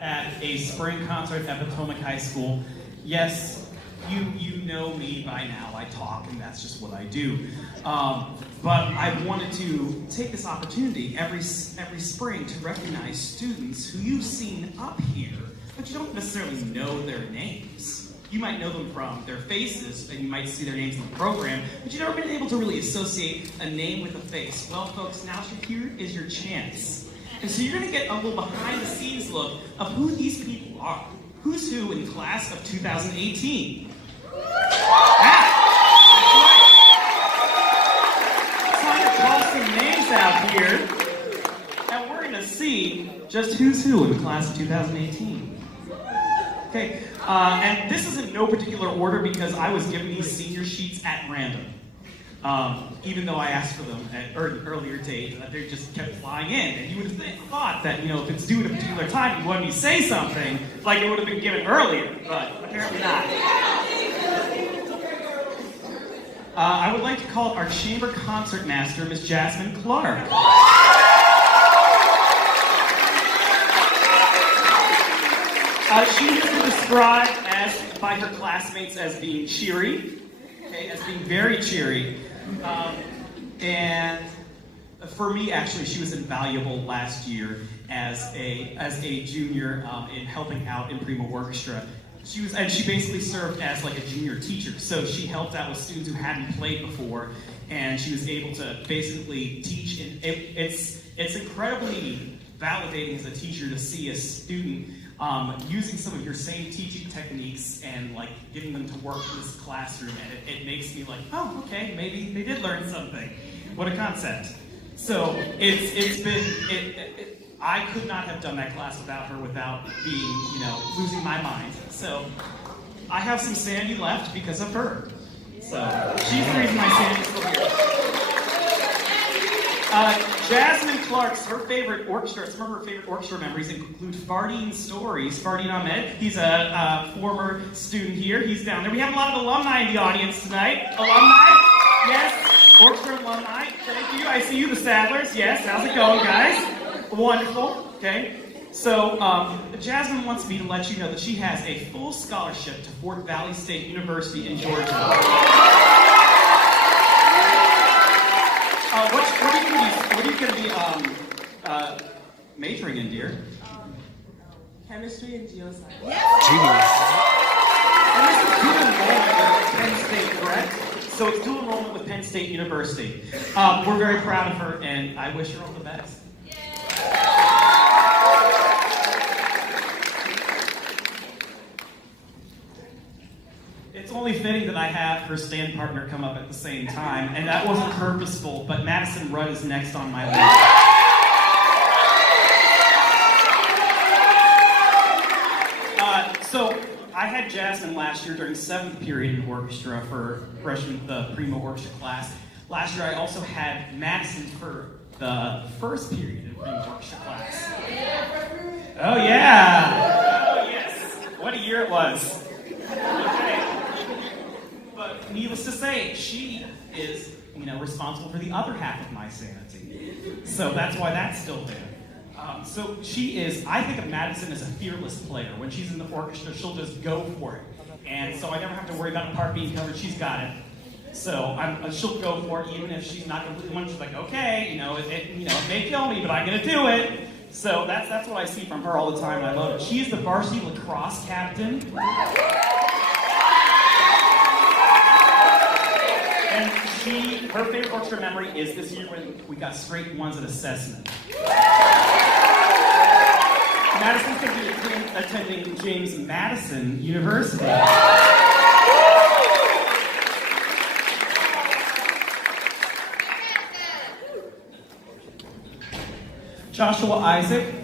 At a spring concert at Potomac High School. Yes, you know me by now. I talk, and that's just what I do. But I wanted to take this opportunity every spring to recognize students who you've seen up here, but you don't necessarily know their names. You might know them from their faces, and you might see their names in the program, but you've never been able to really associate a name with a face. Well, folks, now here is your chance. And so you're going to get a little behind-the-scenes look of who these people are. Who's who in class of 2018? That's right. So I'm going to call some names out here, and we're going to see just who's who in the class of 2018. Okay, and this is in no particular order because I was given these senior sheets at random. Even though I asked for them at an earlier date, they just kept flying in. And you would have thought that, if it's due at a particular time, you wanted me to say something, like it would have been given earlier, but apparently not. I would like to call our chamber concertmaster, Miss Jasmine Clark. She has been described by her classmates as being cheery, as being very cheery. And for me, actually, she was invaluable last year as a junior in helping out in Primo Orchestra. She basically served as like a junior teacher. So she helped out with students who hadn't played before, and she was able to basically teach. And it's incredibly validating as a teacher to see a student using some of your same teaching techniques and like getting them to work in this classroom, and it makes me like, oh, okay, maybe they did learn something. What a concept. So I could not have done that class without her, without being, losing my mind. So I have some sanity left because of her. So she's the reason my sanity's still here. Jasmine Clark's, some of her favorite orchestra memories include Fardeen Stories. Fardeen Ahmed, he's a former student here. He's down there. We have a lot of alumni in the audience tonight. Alumni? Yes. Orchestra alumni. Thank you. I see you, the Sadlers. Yes. How's it going, guys? Wonderful. Okay. So, Jasmine wants me to let you know that she has a full scholarship to Fort Valley State University in Georgia. What are you going to be majoring in, dear? Chemistry and geoscience. Genius. And this is dual enrollment with Penn State, correct? So it's dual enrollment with Penn State University. We're very proud of her, and I wish her all the best. It's only fitting that I have her stand partner come up at the same time, and that wasn't purposeful, but Madison Rudd is next on my list. So I had Jasmine last year during 7th period in orchestra for the Primo Orchestra class. Last year I also had Madison for the 1st period in Primo Orchestra class. Oh yeah! Oh yes! What a year it was. Okay. But needless to say, she is, responsible for the other half of my sanity. So that's why that's still there. So she is, I think of Madison as a fearless player. When she's in the orchestra, she'll just go for it. And so I never have to worry about a part being covered. She's got it. So she'll go for it, even if she's not completely one. She's like, okay, it may kill me, but I'm going to do it. So that's what I see from her all the time, and I love it. She's the varsity lacrosse captain. And her favorite orchestra memory is this year when we got straight ones at assessment. Madison's going to be attending James Madison University. Joshua Isaac.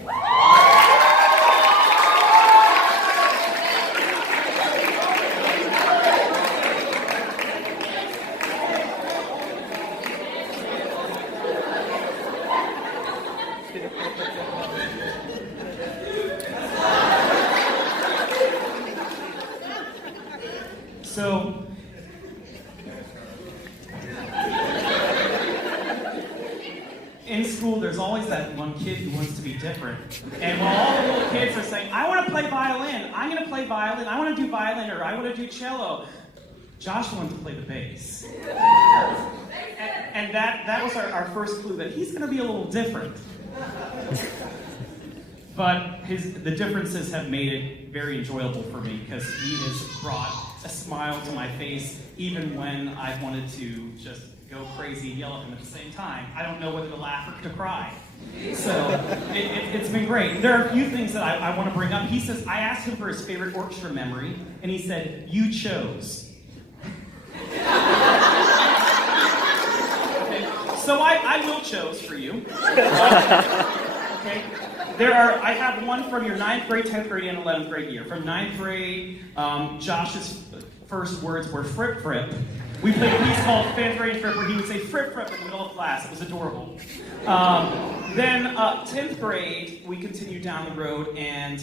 So, in school, there's there's always that one kid who wants to be different. And while all the little kids are saying, I want to play violin, I'm going to play violin, I want to do violin, or I want to do cello, Josh wanted to play the bass. And that was our first clue that he's going to be a little different. But the differences have made it very enjoyable for me because he has brought a smile to my face even when I wanted to just go crazy and yell at him at the same time. I don't know whether to laugh or to cry. So it's been great. There are a few things that I want to bring up. He says, I asked him for his favorite orchestra memory, and he said, you chose. Okay. So I will chose for you. Okay. I have one from your 9th grade, 10th grade, and 11th grade year. From 9th grade, Josh's first words were frip frip. We played a piece called Fanfare and Fripp where he would say frip frip in the middle of class. It was adorable. Then 10th grade, we continued down the road, and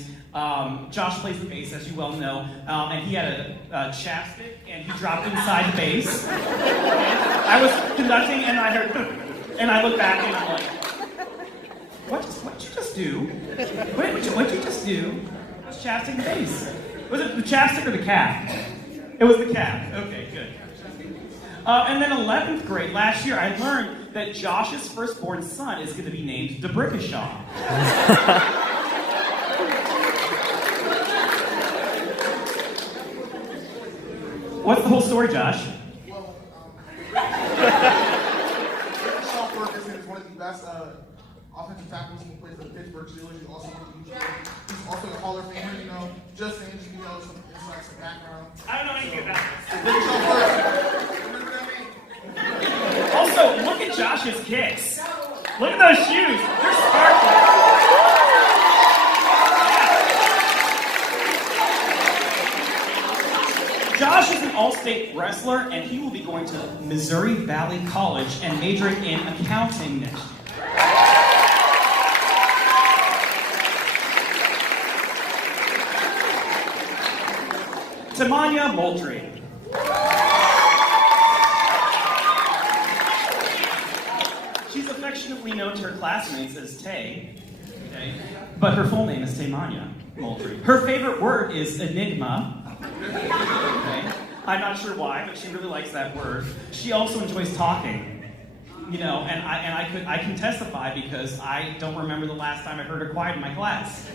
Josh plays the bass, as you well know, and he had a chapstick, and he dropped inside the bass. I was conducting, and I heard, and I looked back, and I'm like, What'd you just do? What'd you just do? I was chapsticking the bass. Was it the chapstick or the cap? It was the cap. Okay, good. And then 11th grade, last year, I learned that Josh's firstborn son is going to be named DeBrickashaw. What's the whole story, Josh? Well, Sean Ferguson is one of the best offensive tackles who plays for the Pittsburgh Steelers. He's also one of the He's also a Hall of Famer, just saying, some insights, some background. I don't know anything about this. Sean Ferguson. Remember that name? Also, look at Josh's kicks. Look at those shoes. They're sparkling. Josh is an all-state wrestler, and he will be going to Missouri Valley College and majoring in accounting next year. Tamanya Moultrie. She's affectionately known to her classmates as Tay, okay? But her full name is Tamanya Moultrie. Her favorite word is enigma. Okay? I'm not sure why, but she really likes that word. She also enjoys talking, and I can testify because I don't remember the last time I heard her quiet in my class.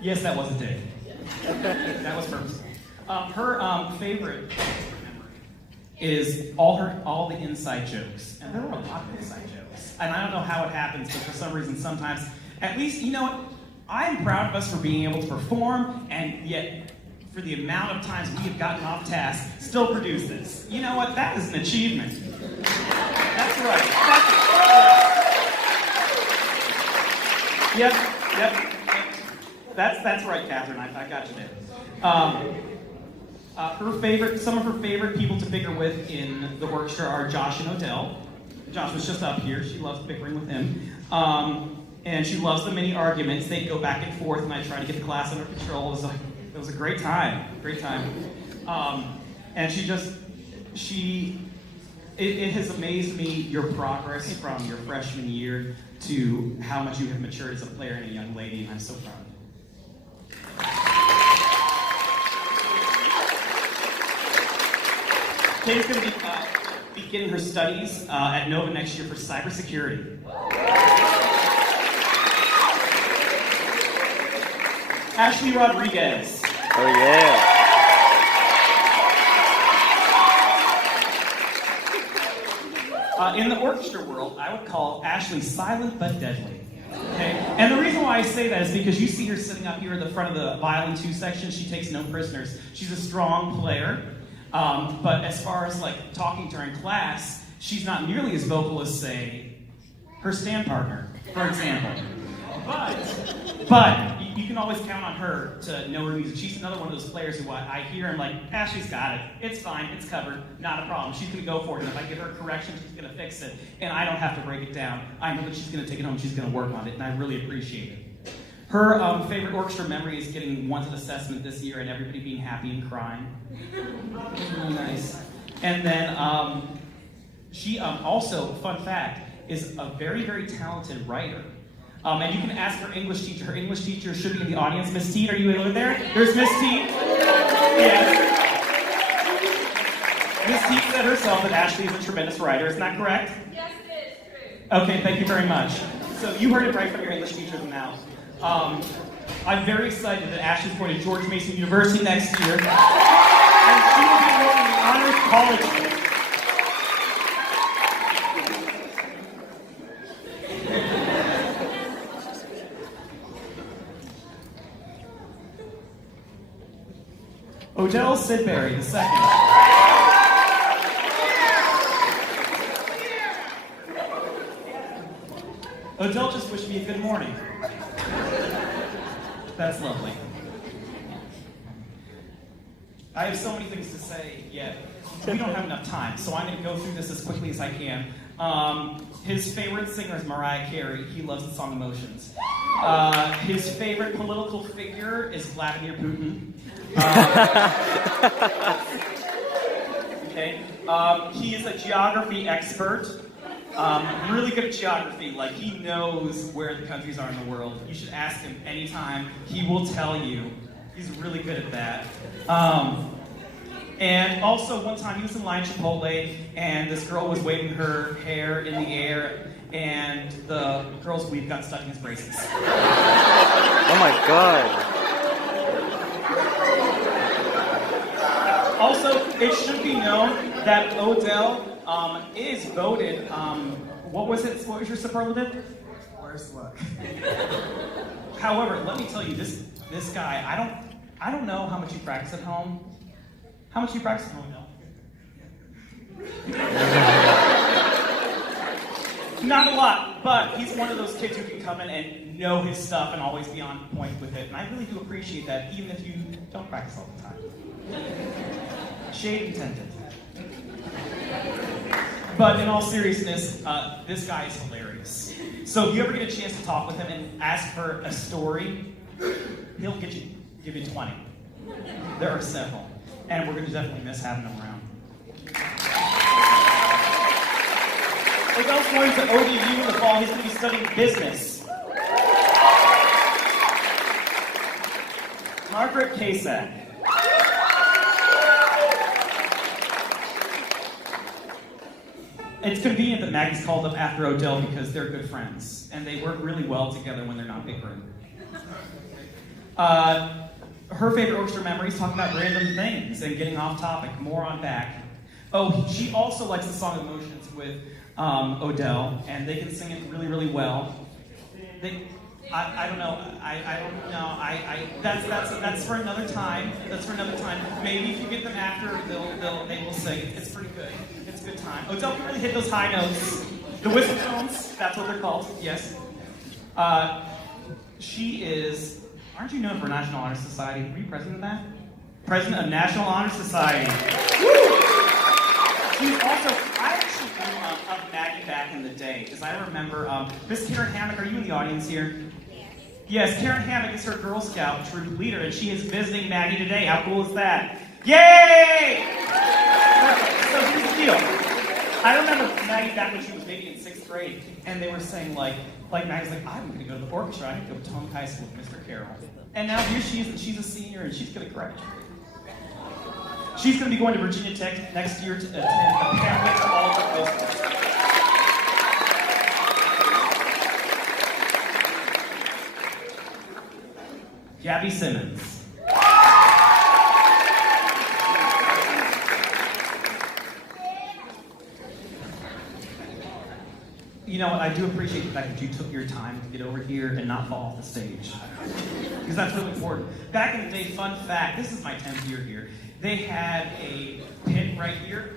Yes, that was a dig. That was purposeful. Her favorite memory is all the inside jokes, and there were a lot of inside jokes. And I don't know how it happens, but for some reason, sometimes, at least, I'm proud of us for being able to perform, and yet, for the amount of times we have gotten off task, still produce this. You know what? That is an achievement. That's right. Yep. That's right, Catherine. I got you there. Some of her favorite people to bicker with in the orchestra are Josh and Odell. Josh was just up here. She loves bickering with him. And she loves the mini arguments. They go back and forth, and I try to get the class under control. It was a great time. And it has amazed me, your progress from your freshman year to how much you have matured as a player and a young lady, and I'm so proud of you. Kay's going to be beginning her studies at Nova next year for cybersecurity. Ashley Rodriguez. Oh, yeah. In the orchestra world, I would call Ashley silent but deadly. Okay? And the reason why I say that is because you see her sitting up here in the front of the violin 2 section. She takes no prisoners. She's a strong player. But as far as talking during class, she's not nearly as vocal as, say, her stand partner, for example. But you can always count on her to know her music. She's another one of those players who I hear and Ashley's got it. It's fine. It's covered. Not a problem. She's going to go for it. And if I give her a correction, she's going to fix it. And I don't have to break it down. I know that she's going to take it home. She's going to work on it. And I really appreciate it. Her favorite orchestra memory is getting wanted assessment this year and everybody being happy and crying. It was really nice. And then she also, fun fact, is a very, very talented writer. And you can ask her English teacher. Her English teacher should be in the audience. Miss T, are you over there? There's Miss T. Yes. Miss T said herself that Ashley is a tremendous writer. Isn't that correct? Yes, it is true. Okay, thank you very much. So you heard it right from your English teacher's mouth. I'm very excited that Ashley's going to George Mason University next year. And she will be enrolled in the Honors College. Odell Sidbury II. Odell just wished me a good morning. That's lovely. I have so many things to say, yet we don't have enough time, so I'm going to go through this as quickly as I can. His favorite singer is Mariah Carey. He loves the song Emotions. His favorite political figure is Vladimir Putin. Okay. He is a geography expert. Really good at geography. Like, he knows where the countries are in the world. You should ask him anytime. He will tell you. He's really good at that. And also, one time he was in line at Chipotle, and this girl was waving her hair in the air, and the girl's weave got stuck in his braces. Oh my god. Also, it should be known that Odell is voted, what was your superlative? Worst luck. However, let me tell you, this guy, I don't know how much you practice at home. How much you practice at home, no? Not a lot, but he's one of those kids who can come in and know his stuff and always be on point with it. And I really do appreciate that, even if you don't practice all the time. Shade intended. But in all seriousness, this guy is hilarious. So if you ever get a chance to talk with him and ask for a story, he'll give you 20. There are several. And we're going to definitely miss having him around. Odell's going to ODU in the fall. He's going to be studying business. Margaret Kasak. It's convenient that Maggie's called up after Odell because they're good friends. And they work really well together when they're not bickering. Her favorite orchestra memories, talking about random things and getting off topic. More on back. Oh, she also likes the song Emotions with Odell, and they can sing it really, really well. I don't know. I don't know. That's for another time. That's for another time. Maybe if you get them after, they will sing. It's pretty good. It's a good time. Odell can really hit those high notes. The whistle tones. That's what they're called. Yes. She is. Aren't you known for National Honor Society? Were you president of that? President of National Honor Society. Woo! She's also, I actually knew of Maggie back in the day, because I remember, Miss Karen Hammock, are you in the audience here? Yes, Karen Hammock is her Girl Scout troop leader, and she is visiting Maggie today. How cool is that? Yay! So here's the deal. I remember Maggie back when she was maybe in 6th grade, and they were saying, like Maggie's like, I'm going to go to the orchestra. I need to go to Potomac High School with Mr. Carroll. And now here she is, and she's a senior, and she's going to graduate. She's going to be going to Virginia Tech next year to attend the Hamlet College of Business. Gabby Simmons. You know what, I do appreciate the fact that you took your time to get over here and not fall off the stage. Because that's really important. Back in the day, fun fact, this is my 10th year here, they had a pit right here.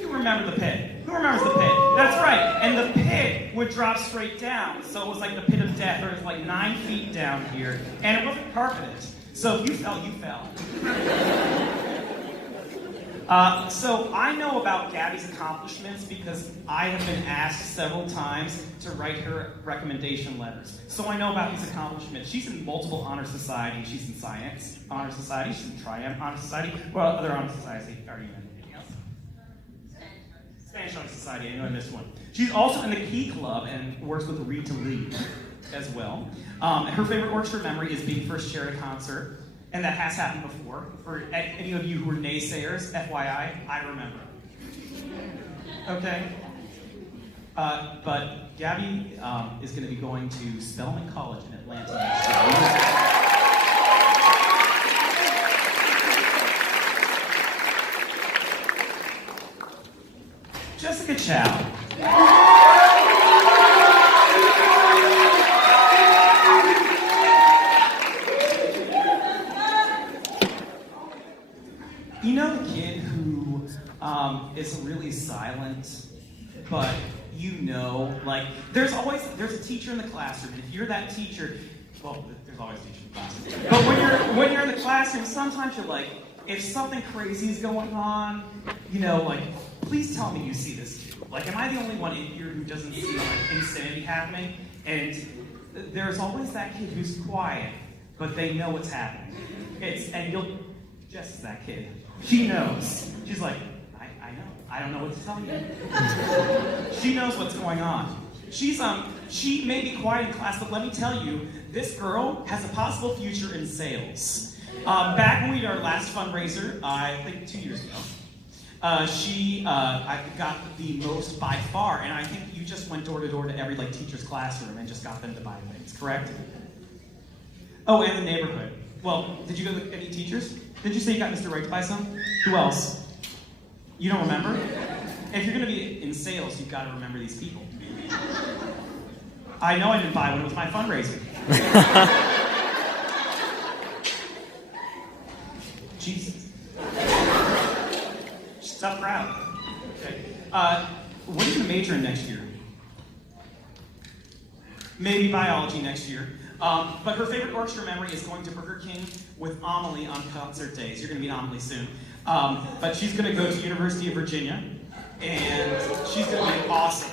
Who remember the pit? Who remembers the pit? That's right, and the pit would drop straight down. So it was like the pit of death, or it was like 9 feet down here, and it wasn't carpeted. So if you fell, you fell. So I know about Gabby's accomplishments because I have been asked several times to write her recommendation letters. So I know about these accomplishments. She's in multiple honor societies. She's in Science Honor Society. She's in Triumph Honor Society. What other honor societies are you in? Anything else? Spanish Language Society. I know I missed one. She's also in the Key Club and works with Read to Lead as well. Her favorite orchestra memory is being first chair at a concert, and that has happened before. For any of you who are naysayers, FYI, I remember. Okay? But Gabby is going to be going to Spelman College in Atlanta next year. Jessica Chow. You know the kid who is really silent, but you know, like, there's a teacher in the classroom, and if you're that teacher, well, there's always a teacher in the classroom, but when you're in the classroom, sometimes you're like, if something crazy is going on, you know, like, please tell me you see this too. Like, am I the only one in here who doesn't see, like, insanity happening? And there's always that kid who's quiet, but they know what's happening. Jess is that kid. She knows. She's like, I know. I don't know what to tell you. She knows what's going on. She may be quiet in class, but let me tell you, this girl has a possible future in sales. Back when we did our last fundraiser, I think 2 years ago, I got the most by far, and I think you just went door to door to every teacher's classroom and just got them to buy things, correct? Oh, and the neighborhood. Well, did you go to any teachers? Did you say you got Mr. Right to buy some? Who else? You don't remember? If you're going to be in sales, you've got to remember these people. I know I didn't buy one. It was my fundraiser. Jesus. Tough crowd. Okay. What are you going to major in next year? Maybe biology next year. But her favorite orchestra memory is going to Burger King with Amelie on concert days. You're going to meet Amelie soon. But she's going to go to University of Virginia, and she's going to be awesome.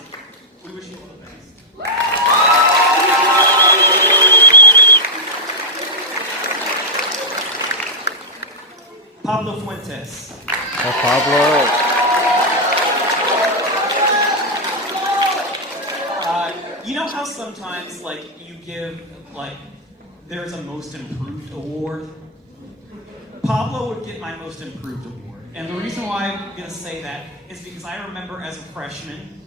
We wish you all the best. Pablo Fuentes. Oh, Pablo. You know how sometimes, you give, there's a most improved award? Pablo would get my most improved award. And the reason why I'm going to say that is because I remember as a freshman,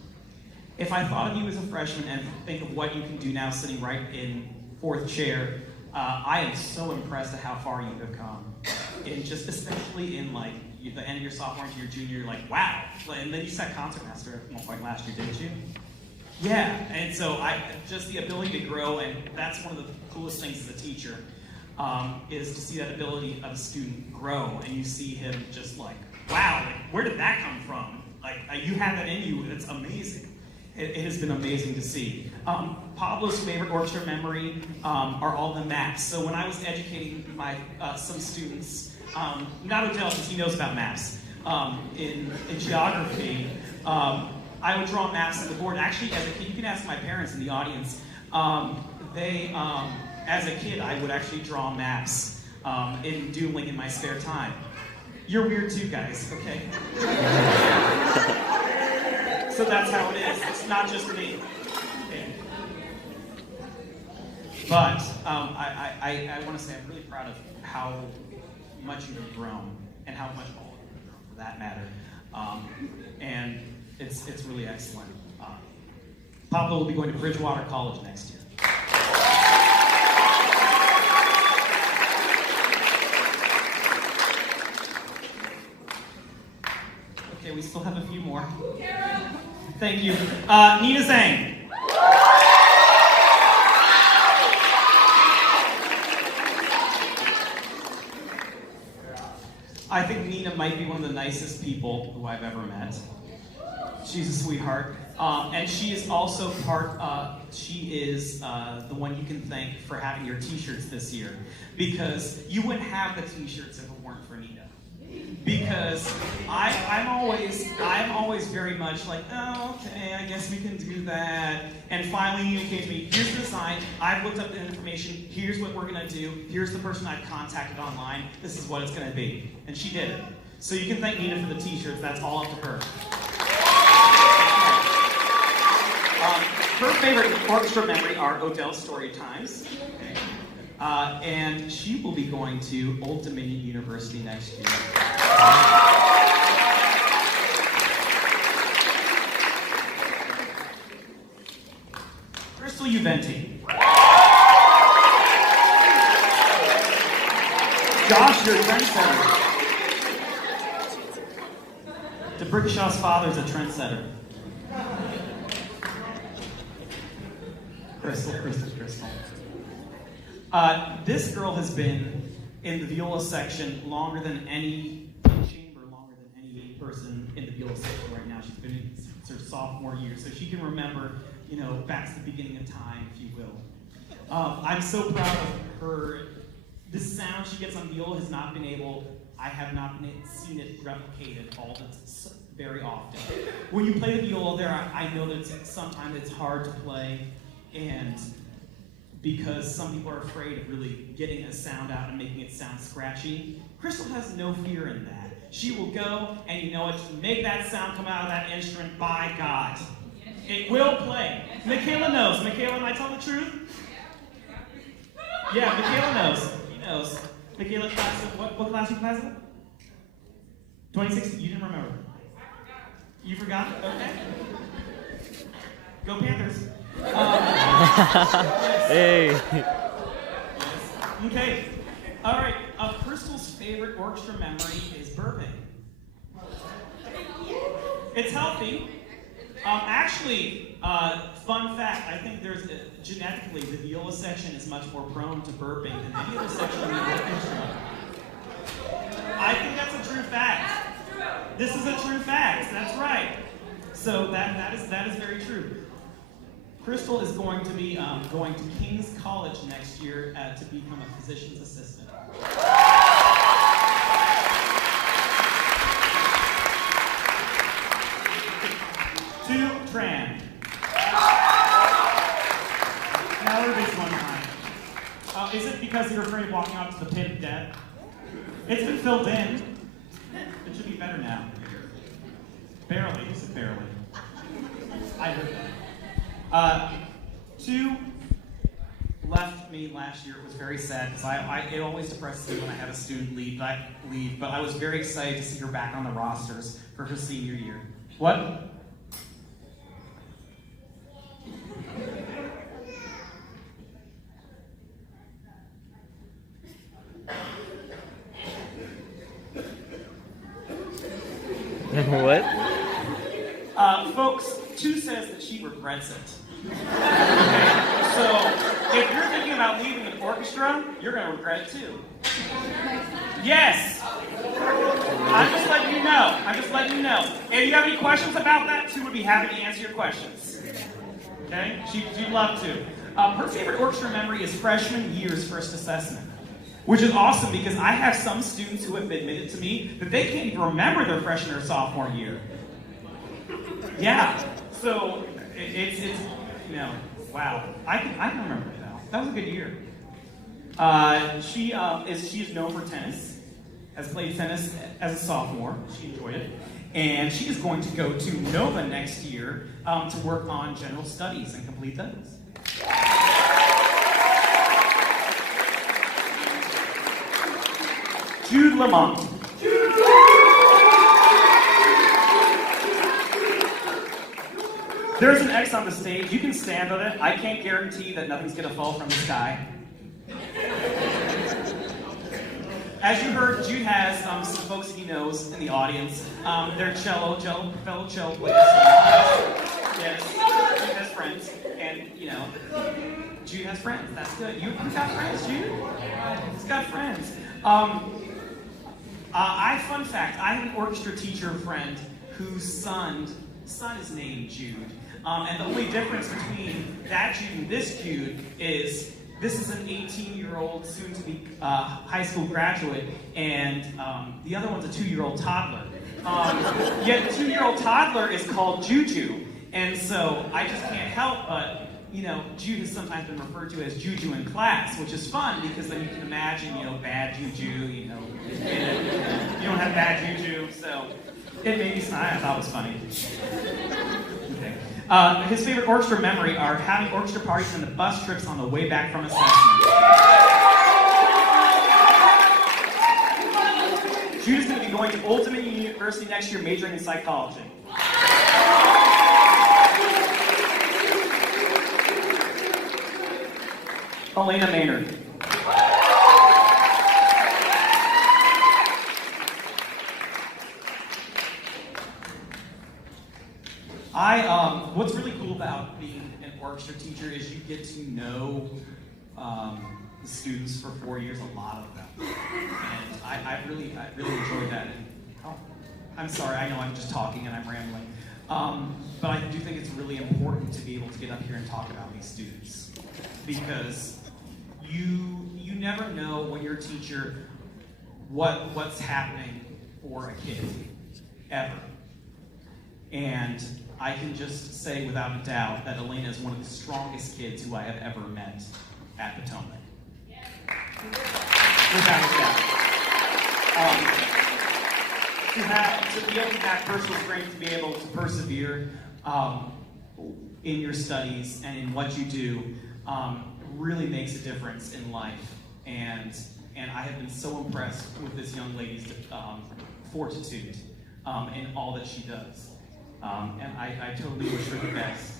if I thought of you as a freshman and think of what you can do now sitting right in fourth chair, I am so impressed at how far you have come. And just especially in the end of your sophomore into your junior, you're like, wow. And then you sat concertmaster at one point last year, didn't you? Yeah, and so just the ability to grow, and that's one of the coolest things as a teacher, is to see that ability of a student grow, and you see him just wow, where did that come from? You have that in you, and it's amazing. It has been amazing to see. Pablo's favorite orchestra memory are all the maps. So when I was educating some students, not Odell, because he knows about maps, in geography, I would draw maps on the board. Actually, as a kid, you can ask my parents in the audience. As a kid, I would actually draw maps in doodling in my spare time. You're weird too, guys, okay? So that's how it is. It's not just me. Okay. But I want to say I'm really proud of how much you've grown and how much all of you have grown, for that matter. And it's really excellent. Pablo will be going to Bridgewater College next year. Okay, we still have a few more. Thank you. Nina Zhang. I think Nina might be one of the nicest people who I've ever met. She's a sweetheart. And she is also she is the one you can thank for having your t-shirts this year. Because you wouldn't have the t-shirts if it weren't for Nina. Because I'm always very much oh, okay, I guess we can do that. And finally Nina came to me, here's the design, I've looked up the information, here's what we're gonna do, here's the person I've contacted online, this is what it's gonna be. And she did it. So you can thank Nina for the t-shirts, that's all up to her. Her favorite orchestra memory are Odell's story times. And she will be going to Old Dominion University next year. Crystal Uventi. Josh, you're a trendsetter. DeBrickshaw's father's a trendsetter. Crystal. This girl has been in the viola section longer than any chamber, longer than any person in the viola section right now. She's been in since her sophomore year, so she can remember, back to the beginning of time, if you will. I'm so proud of her. The sound she gets on viola I have not seen it replicated very often. When you play the viola there, I know that sometimes it's hard to play, and because some people are afraid of really getting a sound out and making it sound scratchy. Crystal has no fear in that. She will go and make that sound come out of that instrument, by God. It will play. Michaela knows. Michaela, am I telling the truth? Yeah, Michaela knows. He knows. Michaela, what class you class in? 2016? You didn't remember? You forgot? Okay. Go Panthers. Hey. Okay. All right. Crystal's favorite orchestra memory is burping. It's healthy. Actually, fun fact, I think genetically, the viola section is much more prone to burping than any other section in the orchestra. I think that's a true fact. This is a true fact. That's right. So that is very true. Crystal is going to be going to King's College next year to become a physician's assistant. To Tran. Now everybody's one time. Is it because you're afraid of walking out to the pit of death? It's been filled in. It should be better now. Barely. Is it barely? I heard that. Two left me last year. It was very sad because it always depresses me when I have a student leave, but I was very excited to see her back on the rosters for her senior year. What? What? Folks, Two says that she regrets it. Okay? So, if you're thinking about leaving an orchestra, you're going to regret it too. Yes! I'm just letting you know. If you have any questions about that, Two would be happy to answer your questions. Okay? She'd love to. Her favorite orchestra memory is freshman year's first assessment, which is awesome because I have some students who have admitted to me that they can't even remember their freshman or sophomore year. Yeah. So it's wow. I can remember it now. That was a good year. She is known for tennis. Has played tennis as a sophomore. She enjoyed it, and she is going to go to Nova next year to work on general studies and complete those. Jude Lamont. There's an X on the stage. You can stand on it. I can't guarantee that nothing's going to fall from the sky. As you heard, Jude has some folks he knows in the audience. They're fellow cello players. Yes, Jude has friends. And, Jude has friends. That's good. You've got friends, Jude? He's got friends. Fun fact, I have an orchestra teacher friend whose son is named Jude. And the only difference between that Jude and this Jude is this is an 18-year-old, soon-to-be high school graduate, and the other one's a 2-year-old toddler. Yet the 2-year-old toddler is called Juju, and so I just can't help but, Jude has sometimes been referred to as Juju in class, which is fun because then you can imagine, bad Juju, you don't have bad Juju, so it made me smile. I thought it was funny. Okay. His favorite orchestra memory are having orchestra parties and the bus trips on the way back from assessment. Judah's going to be going to Old Dominion University next year, majoring in psychology. Elena Maynard. What's really cool about being an orchestra teacher is you get to know the students for 4 years, a lot of them, and I really enjoyed that. And, I'm sorry, I know I'm just talking and I'm rambling, but I do think it's really important to be able to get up here and talk about these students, because you never know when you're a teacher what's happening for a kid, ever. And I can just say without a doubt that Elena is one of the strongest kids who I have ever met at Potomac. Without a doubt. To be able to have personal strength, to be able to persevere in your studies and in what you do really makes a difference in life. And I have been so impressed with this young lady's fortitude in all that she does. And I totally wish her the best.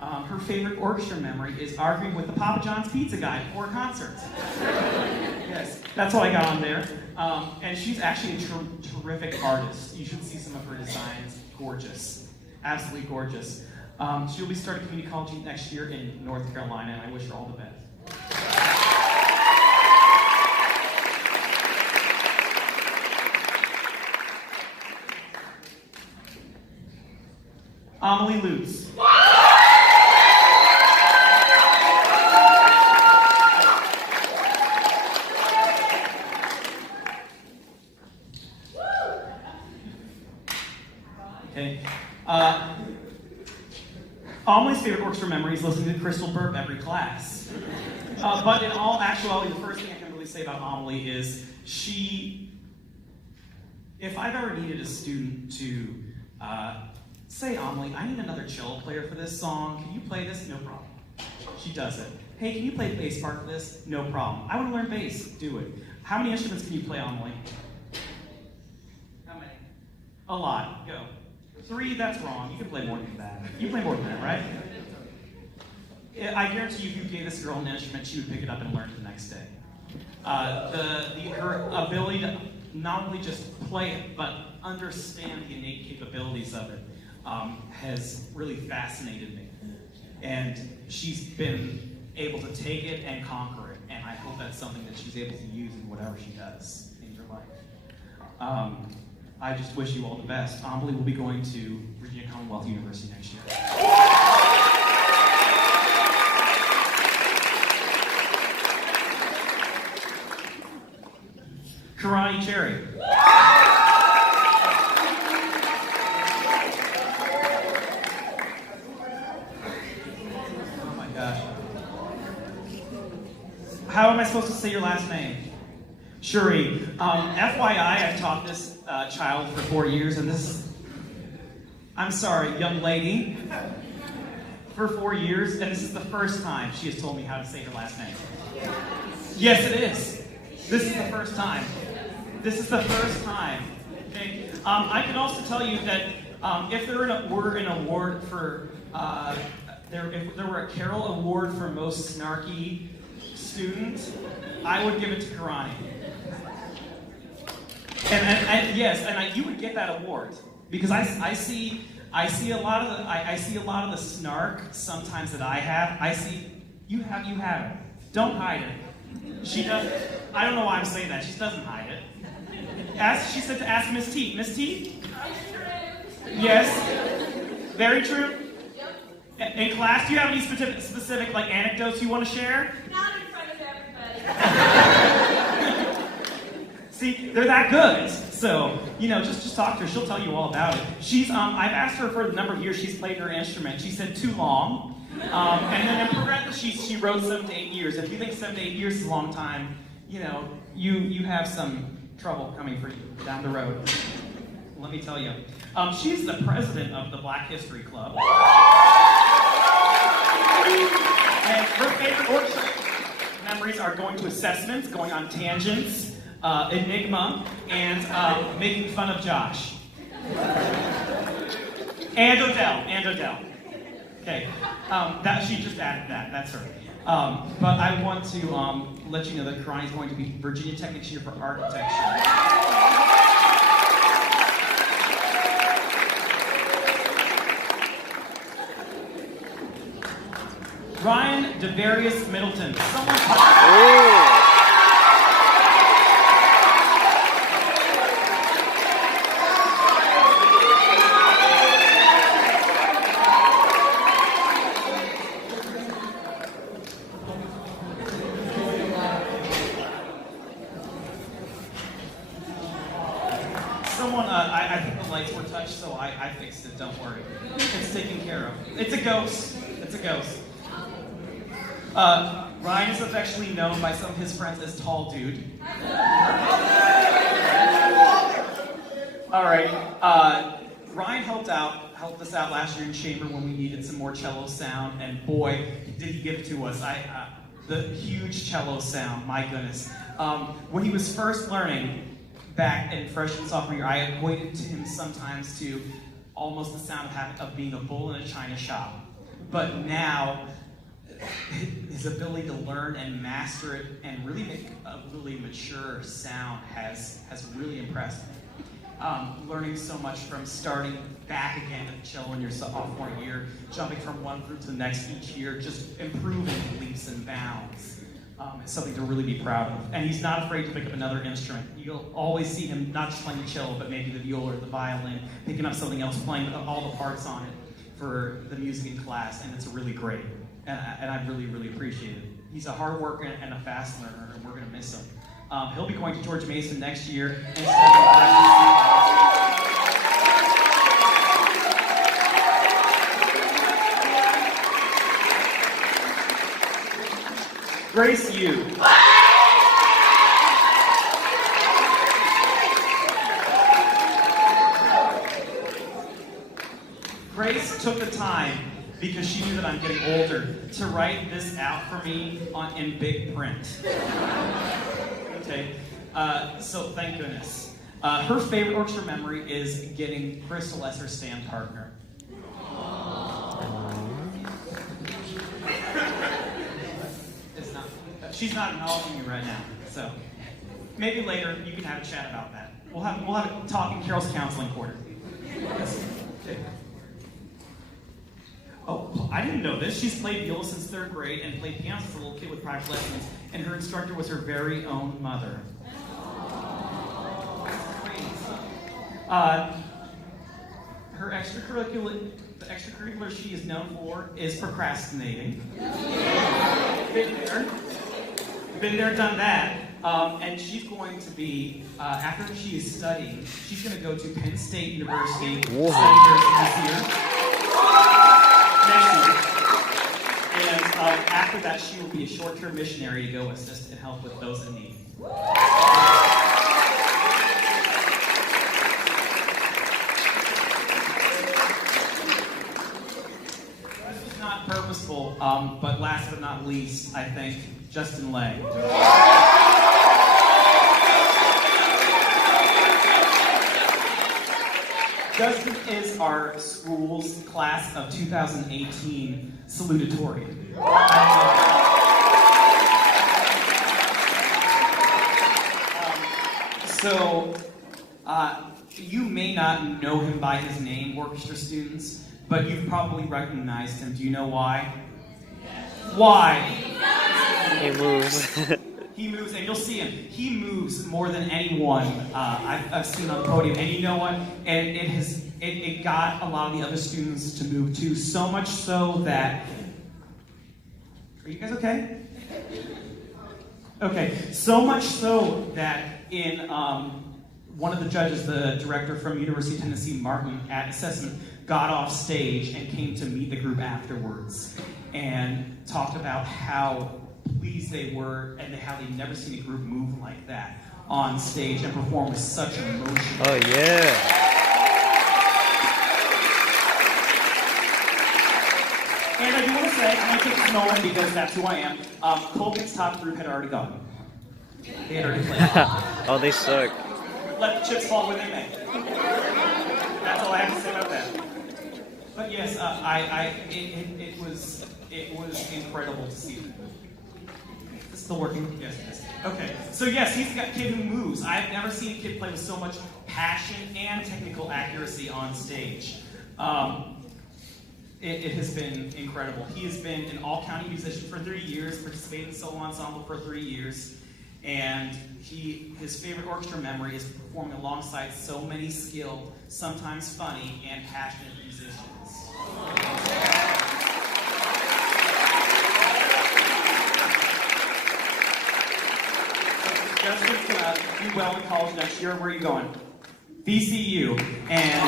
Her favorite orchestra memory is arguing with the Papa John's pizza guy before a concert. Yes, that's what I got on there. And she's actually a terrific artist. You should see some of her designs. Gorgeous. Absolutely gorgeous. She'll be starting community college next year in North Carolina, and I wish her all the best. Amelie Lutz. Okay. Amelie's favorite orchestra memory is listening to Crystal Burp every class. But in all actuality, the first thing I can really say about Amelie is if I've ever needed a student to say, Amelie, I need another cello player for this song. Can you play this? No problem. She does it. Hey, can you play the bass part for this? No problem. I want to learn bass. Do it. How many instruments can you play, Amelie? How many? A lot. Go. 3, that's wrong. You can play more than that. You play more than that, right? I guarantee you, if you gave this girl an instrument, she would pick it up and learn it the next day. Her ability to not only just play it, but understand the innate capabilities of it has really fascinated me. And she's been able to take it and conquer it, and I hope that's something that she's able to use in whatever she does in her life. I just wish you all the best. Amelie will be going to Virginia Commonwealth University next year. Karani Cherry. Oh my gosh. How am I supposed to say your last name? Shuri. FYI, I've taught this child for 4 years, and I'm sorry, young lady, for 4 years, and this is the first time she has told me how to say her last name. Yes, it is. This is the first time. This is the first time. Okay. I can also tell you that if there were an award for, if there were a Carroll Award for most snarky student, I would give it to Karani. And yes, you would get that award because I see a lot of the snark sometimes that I have. I see you have it. Don't hide it. She does. I don't know why I'm saying that. She doesn't hide it. She said to ask Miss T. Miss T? Yes. Very true. Yep. In class, do you have any specific like anecdotes you want to share? Not in front of everybody. See, they're that good. So, just talk to her. She'll tell you all about it. I've asked her for the number of years she's played her instrument. She said too long. And then in parentheses, she wrote 7 to 8 years. If you think 7 to 8 years is a long time, you have some trouble coming for you down the road. Let me tell you. She's the president of the Black History Club. And her favorite orchestra memories are going to assessments, going on tangents, Enigma, and making fun of Josh. And Odell. Okay, that she just added that. That's her. But I want to let you know that Karani is going to be Virginia Tech next year for architecture. Ryan DeVarius Middleton. I think the lights were touched, so I fixed it, don't worry. It's taken care of. It's a ghost. Ryan is affectionately known by some of his friends as Tall Dude. All right. Ryan helped us out last year in chamber when we needed some more cello sound, and boy, did he give it to us. The huge cello sound, my goodness. When he was first learning, back in freshman sophomore year, I equated to him sometimes to almost the sound of being a bull in a china shop. But now, his ability to learn and master it and really make a really mature sound has really impressed me. Learning so much from starting back again at the cello in your sophomore year, jumping from one group to the next each year, just improving leaps and bounds. It's something to really be proud of. And he's not afraid to pick up another instrument. You'll always see him not just playing the cello, but maybe the viola or the violin, picking up something else, playing all the parts on it for the music in class, and it's really great. And I really, really appreciate it. He's a hard worker and a fast learner, and we're going to miss him. He'll be going to George Mason next year and studying Grace Yu. Grace took the time, because she knew that I'm getting older, to write this out for me in big print. Okay, so thank goodness. Her favorite orchestra memory is getting Crystal as her stand partner. She's not acknowledging you right now, so maybe later you can have a chat about that. We'll have a talk in Carol's counseling quarter. Okay. Oh, I didn't know this. She's played viola since 3rd grade and played piano since a little kid with private lessons, and her instructor was her very own mother. The extracurricular she is known for is procrastinating. Been there, done that. And she's going to be, after she is studying, she's going to go to Penn State University next year. And after that, she will be a short-term missionary to go assist and help with those in need. This was not purposeful, but last but not least, I think, Justin Lay. Justin is our school's class of 2018 salutatorian. You may not know him by his name, orchestra students, but you've probably recognized him. Do you know why? Why? He moves. He moves, and you'll see him. He moves more than anyone I've seen on the podium. And you know what? And it got a lot of the other students to move too. So much so that. Are you guys okay? Okay. So much so that in one of the judges, the director from University of Tennessee, Martin, at assessment, got off stage and came to meet the group afterwards and talked about how pleased they were and how they'd never seen a group move like that on stage and perform with such emotion. Oh, yeah. And I do want to say, say, I'm going to take this moment because that's who I am. Colgan's top group had already gone. They had already played. Oh, they suck. Let the chips fall where they may. That's all I have to say about that. But yes, it was incredible to see. Is this still working? Yes, it is. Okay, so yes, he's got a kid who moves. I've never seen a kid play with so much passion and technical accuracy on stage. It has been incredible. He has been an all-county musician for 3 years, participated in the solo ensemble for 3 years, and his favorite orchestra memory is performing alongside so many skilled, sometimes funny, and passionate musicians. Justin's gonna do well in college next year. Where are you going? VCU. And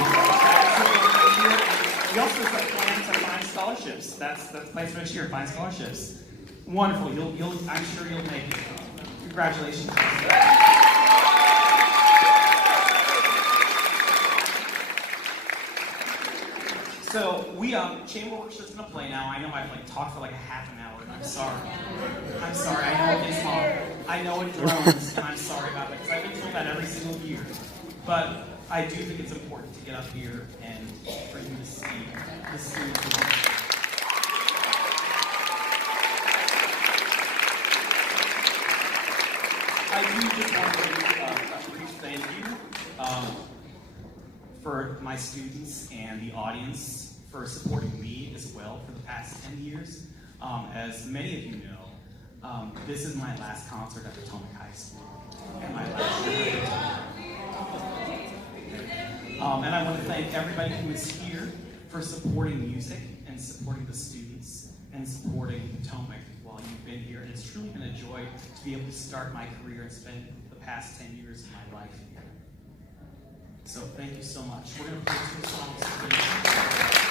he also has a plan to find scholarships. That's the place for next year, find scholarships. Wonderful. I'm sure you'll make it. Congratulations. So chamber orchestra's gonna play now. I know I've talked for like a half an hour, and I'm sorry. I'm sorry. I know it gets long. I know it drones, and I'm sorry about that because I've been told that every single year. But I do think it's important to get up here and for you to see the students. I do just want to give a brief thank you for my students and the audience for supporting me as well for the past 10 years. As many of you know, this is my last concert at Potomac High School. And my last year at Potomac. And I want to thank everybody who is here for supporting music and supporting the students and supporting Potomac while you've been here. And it's truly been a joy to be able to start my career and spend the past 10 years of my life here. So thank you so much. We're going to play 2 songs.